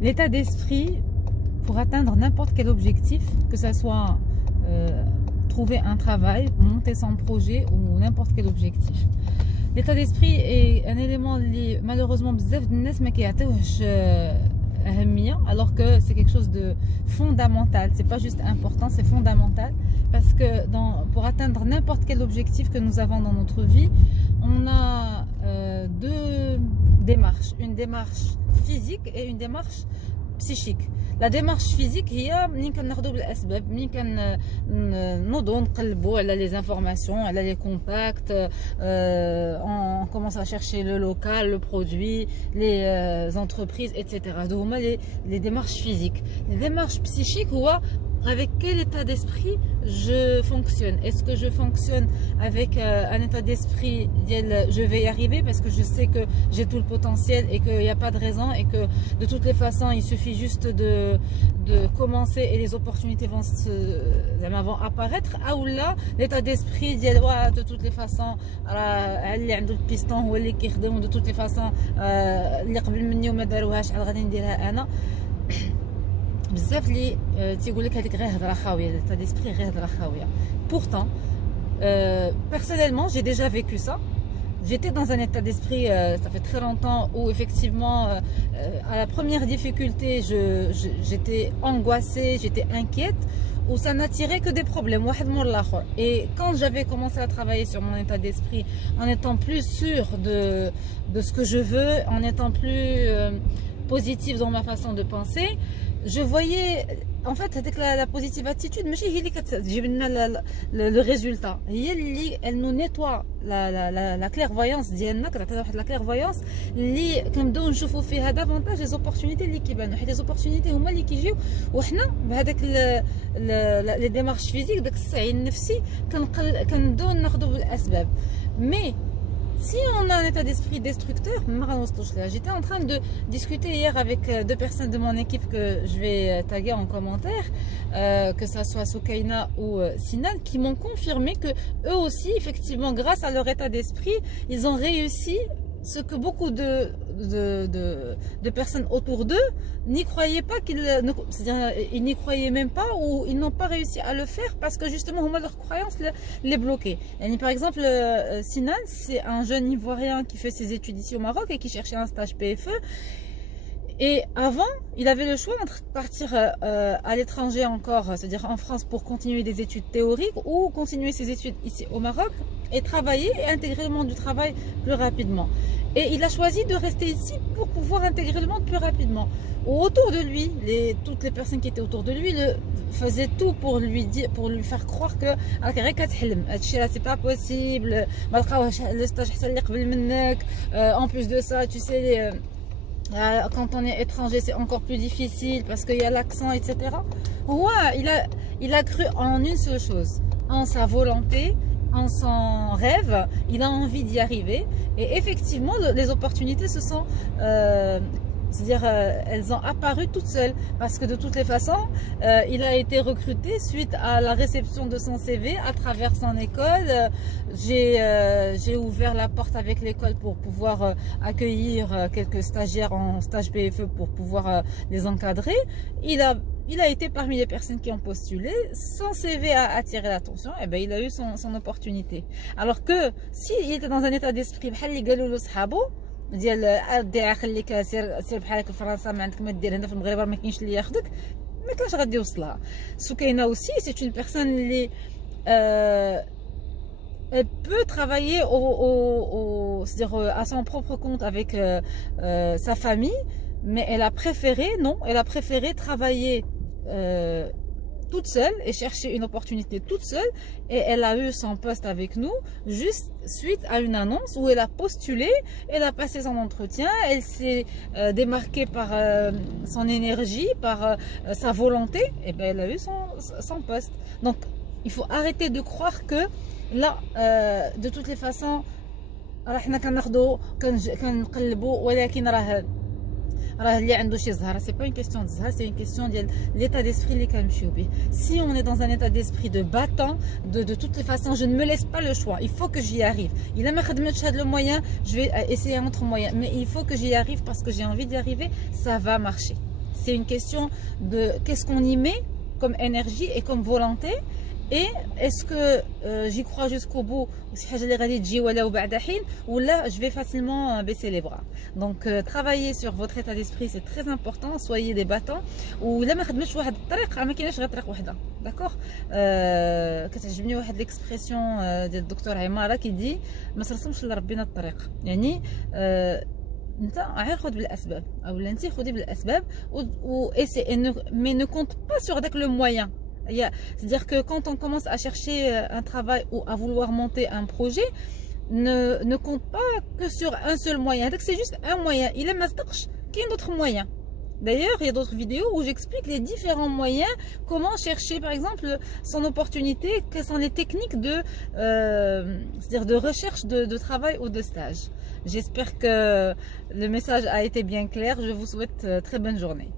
l'état d'esprit pour atteindre n'importe quel objectif, que ce soit trouver un travail, monter son projet ou n'importe quel objectif. L'état d'esprit est un élément qui malheureusement بزاف د الناس ما كيعطيوهش أهمية, alors que c'est quelque chose de fondamental. C'est pas juste important, c'est fondamental, parce que pour atteindre n'importe quel objectif que nous avons dans notre vie, on a deux démarches, une démarche physique et une démarche psychique. La démarche physique هي منين كناخذوا بالاسباب, منين كنوضوا نقلبوا على les informations, على les contacts, on commence à chercher le local, le produit, les entreprises, etc. Donc les démarches physiques. Les démarches psychiques, هو avec quel état d'esprit je fonctionne. Est-ce que je fonctionne avec un état d'esprit je vais y arriver parce que je sais que j'ai tout le potentiel et qu'il n'y a pas de raison et que de toutes les façons il suffit juste de commencer et les opportunités vont apparaître, ou là l'état d'esprit de toutes les façons اللي عنده البيستون هو اللي كيخدم, de toutes les façons اللي قبل مني وما داروهاش عاد غادي نديرها انا. بزاف اللي تيقول لك هذيك غير هضره خاويه, l'état d'esprit غير هضره خاويه. Pourtant personnellement j'ai déjà vécu ça. J'étais dans un état d'esprit, ça fait très longtemps, où effectivement à la première difficulté j'étais angoissée, j'étais inquiète, où ça n'attirait que des problèmes. Et quand j'avais commencé à travailler sur mon état d'esprit, en étant plus sûre de ce que je veux, en étant plus positive dans ma façon de penser, je voyais en fait avec la positive attitude ماشي هي اللي كتجيب لنا le résultat, هي اللي elle nous nettoie la clairvoyance ديالنا, كتعطينا واحد la clairvoyance اللي كنبداو نشوفوا فيها davantage les opportunités اللي كيبانوا, حيت les opportunités هما اللي كيجيو, وحنا بهذاك les démarches physiques, داك السعي النفسي كنبداو ناخذوا بالاسباب. Mais si on a un état d'esprit destructeur, j'étais en train de discuter hier avec deux personnes de mon équipe que je vais taguer en commentaire, que ça soit Soukaina ou Sinan, qui m'ont confirmé que eux aussi, effectivement, grâce à leur état d'esprit, ils ont réussi ce que beaucoup de personnes autour d'eux n'y croyaient pas, c'est-à-dire ils n'y croyaient même pas, ou ils n'ont pas réussi à le faire parce que justement leur croyance les bloquait. Et par exemple Sinan, c'est un jeune Ivoirien qui fait ses études ici au Maroc et qui cherchait un stage PFE. Et avant, il avait le choix entre partir à l'étranger encore, c'est-à-dire en France, pour continuer des études théoriques, ou continuer ses études ici au Maroc et travailler et intégrer le monde du travail plus rapidement. Et il a choisi de rester ici pour pouvoir intégrer le monde plus rapidement. Autour de lui, toutes les personnes qui étaient autour de lui faisaient tout pour lui faire croire que c'est pas possible, le stage en plus de ça, tu sais, quand on est étranger c'est encore plus difficile parce qu'il y a l'accent, etc. Ouais, il a cru en une seule chose, en sa volonté, en son rêve, il a envie d'y arriver, et effectivement les opportunités se sont c'est-à-dire elles ont apparu toutes seules, parce que de toutes les façons il a été recruté suite à la réception de son CV à travers son école. J'ai ouvert la porte avec l'école pour pouvoir accueillir quelques stagiaires en stage PFE pour pouvoir les encadrer. Il a été parmi les personnes qui ont postulé. Son CV a attiré l'attention, et ben il a eu son opportunité. Alors que s'il était dans un état d'esprit بحال اللي قالوا له صحابو ديال ادي خليك سير بحالك لفرنسا, ما عندك ما دير هنا في المغرب ما كاينش اللي ياخذك, ما كانش غادي يوصلها. Soukaina aussi, c'est une personne اللي elle peut travailler c'est-à-dire à son propre compte avec sa famille, mais elle a préféré travailler toute seule et chercher une opportunité toute seule, et elle a eu son poste avec nous juste suite à une annonce où elle a postulé, elle a passé son entretien, elle s'est démarquée par son énergie, par sa volonté, et ben elle a eu son poste. Donc il faut arrêter de croire que là de toutes les façons راه حنا كناخذوا كنقلبوا, ولكن راه اللي عنده شي زهره. C'est pas une question de زهره, c'est une question ديال l'état d'esprit اللي كنمشيو به. Si on est dans un état d'esprit de battant, de toutes les façons je ne me laisse pas le choix, il faut que j'y arrive. Il ما خدمتش هذا le moyen, je vais essayer un autre moyen, mais il faut que j'y arrive parce que j'ai envie d'y arriver, ça va marcher. c'est une question de qu'est-ce qu'on y met comme énergie et comme volonté. Et est-ce que j'y crois jusqu'au bout, ou si je vais facilement baisser les bras. Donc travailler sur votre état d'esprit, c'est très important. Soyez des battants. Ou là, d'accord. كتعجبني واحد l'expression ديال الدكتور عمارة qui dit ما ترسمش لربنا الطريق. يعني انت غير خذ بالاسباب او انت خذي بالاسباب و mais ne compte pas sur داك le moyen. C'est-à-dire que quand on commence à chercher un travail ou à vouloir monter un projet, ne compte pas que sur un seul moyen. C'est juste un moyen. Il est qu'il y a d'autres moyens. D'ailleurs, il y a d'autres vidéos où j'explique les différents moyens, comment chercher par exemple son opportunité, quelles sont les techniques c'est-à-dire de recherche de travail ou de stage. J'espère que le message a été bien clair. Je vous souhaite très bonne journée.